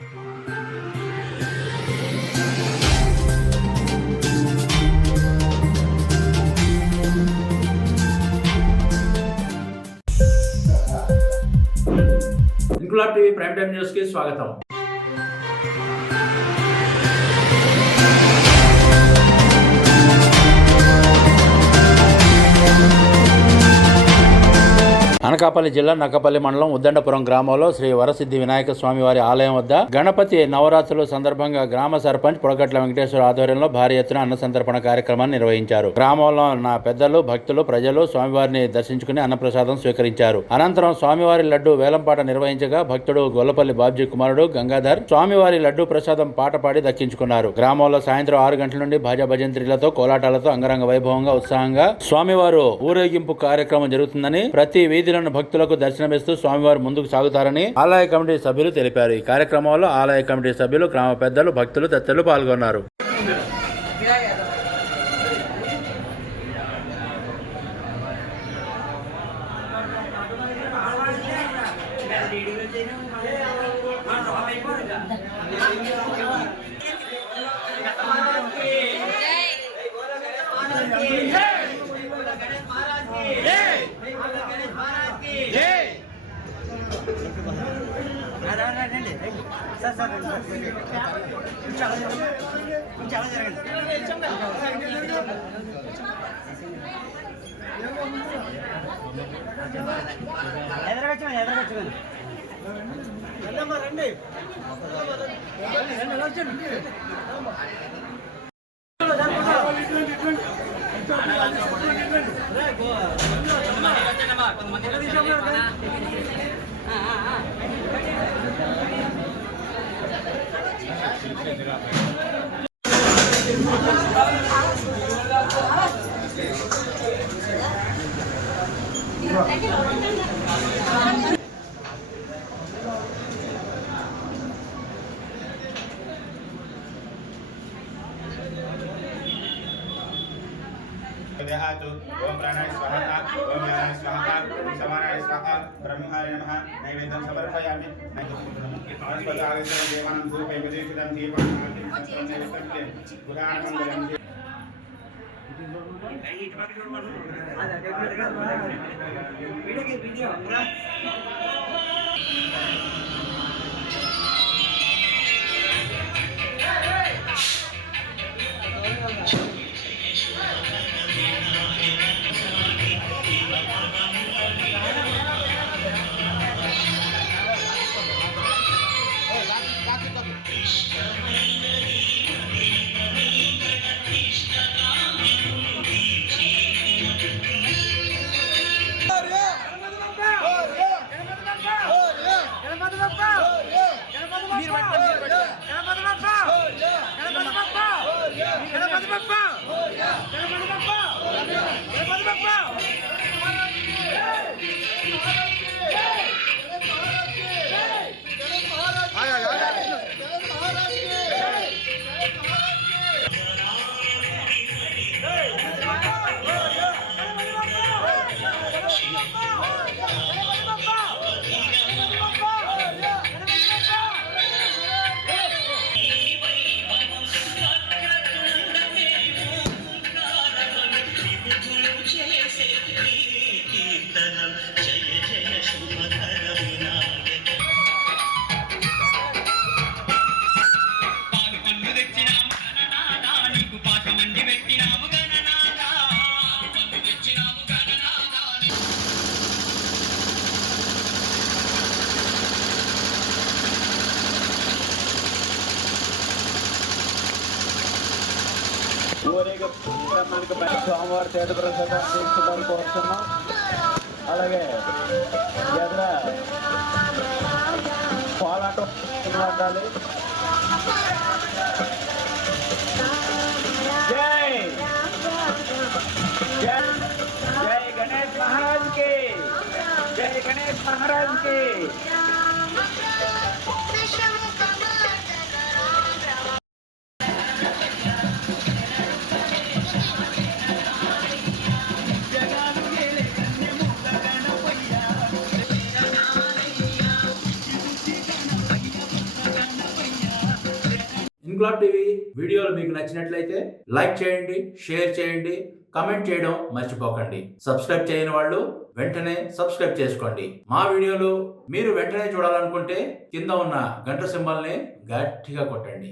Inquilab TV prime time news కి స్వాగతం. అనకాపల్లి జిల్లా నక్కపల్లి మండలం ఉద్దండపురం గ్రామంలో శ్రీ వరసిద్ధి వినాయక స్వామి వారి ఆలయం వద్ద గణపతి నవరాత్రుల సందర్భంగా గ్రామ సర్పంచ్ పొడగట్ల వెంకటేశ్వర ఆధ్వర్యంలో భారీ ఎత్తున అన్న సంతర్పణ కార్యక్రమాన్ని నిర్వహించారు. గ్రామంలో ఉన్న పెద్దలు, భక్తులు, ప్రజలు స్వామివారిని దర్శించుకుని అన్నప్రసాదం స్వీకరించారు. అనంతరం స్వామివారి లడ్డు వేలంపాట నిర్వహించగా భక్తుడు గొల్లపల్లి బాబ్జీ కుమారుడు గంగాధర్ స్వామివారి లడ్డు ప్రసాదం పాట పాడి దక్కించుకున్నారు. గ్రామంలో సాయంత్రం 6 గంటల నుండి భాజా భజంత్రీలతో, కోలాటాలతో అంగరంగ వైభవంగా, ఉత్సాహంగా స్వామివారు ఊరేగింపు కార్యక్రమం జరుగుతుందని, ప్రతి వీధిలో భక్తులకు దర్శనమిస్తూ స్వామివారు ముందుకు సాగుతారని ఆలయ కమిటీ సభ్యులు తెలిపారు. ఈ కార్యక్రమంలో ఆలయ కమిటీ సభ్యులు, గ్రామ పెద్దలు, భక్తులు తదితరులు పాల్గొన్నారు. ओम प्राणाय स्वाहा ओम यानाय स्वाहा समानाय स्वाहा ब्रह्माय नमः नैवेद्यं समर्पयामि वनस्पतागतं देवानां धूपे विदीर्घितं दीपानां नैवेद्यं पुराणमङ्गलं वीडियो మనకి సోమవారం చేత ప్రసాదం తీసుకుని కోరుతున్నాం. అలాగే ఎదుర పోలాటం ఉండాలి. జై జై జై గణేష్ మహారాజ్ కి, జై గణేష్ మహారాజ్ కి. ఇంక్లాబ్ టీవీ వీడియోలు మీకు నచ్చినట్లయితే లైక్ చేయండి, షేర్ చేయండి, కమెంట్ చేయడం మర్చిపోకండి. సబ్స్క్రైబ్ చేయని వాళ్ళు వెంటనే సబ్స్క్రైబ్ చేసుకోండి. మా వీడియోలు మీరు వెంటనే చూడాలనుకుంటే కింద ఉన్న గంట సింబల్ని గట్టిగా కొట్టండి.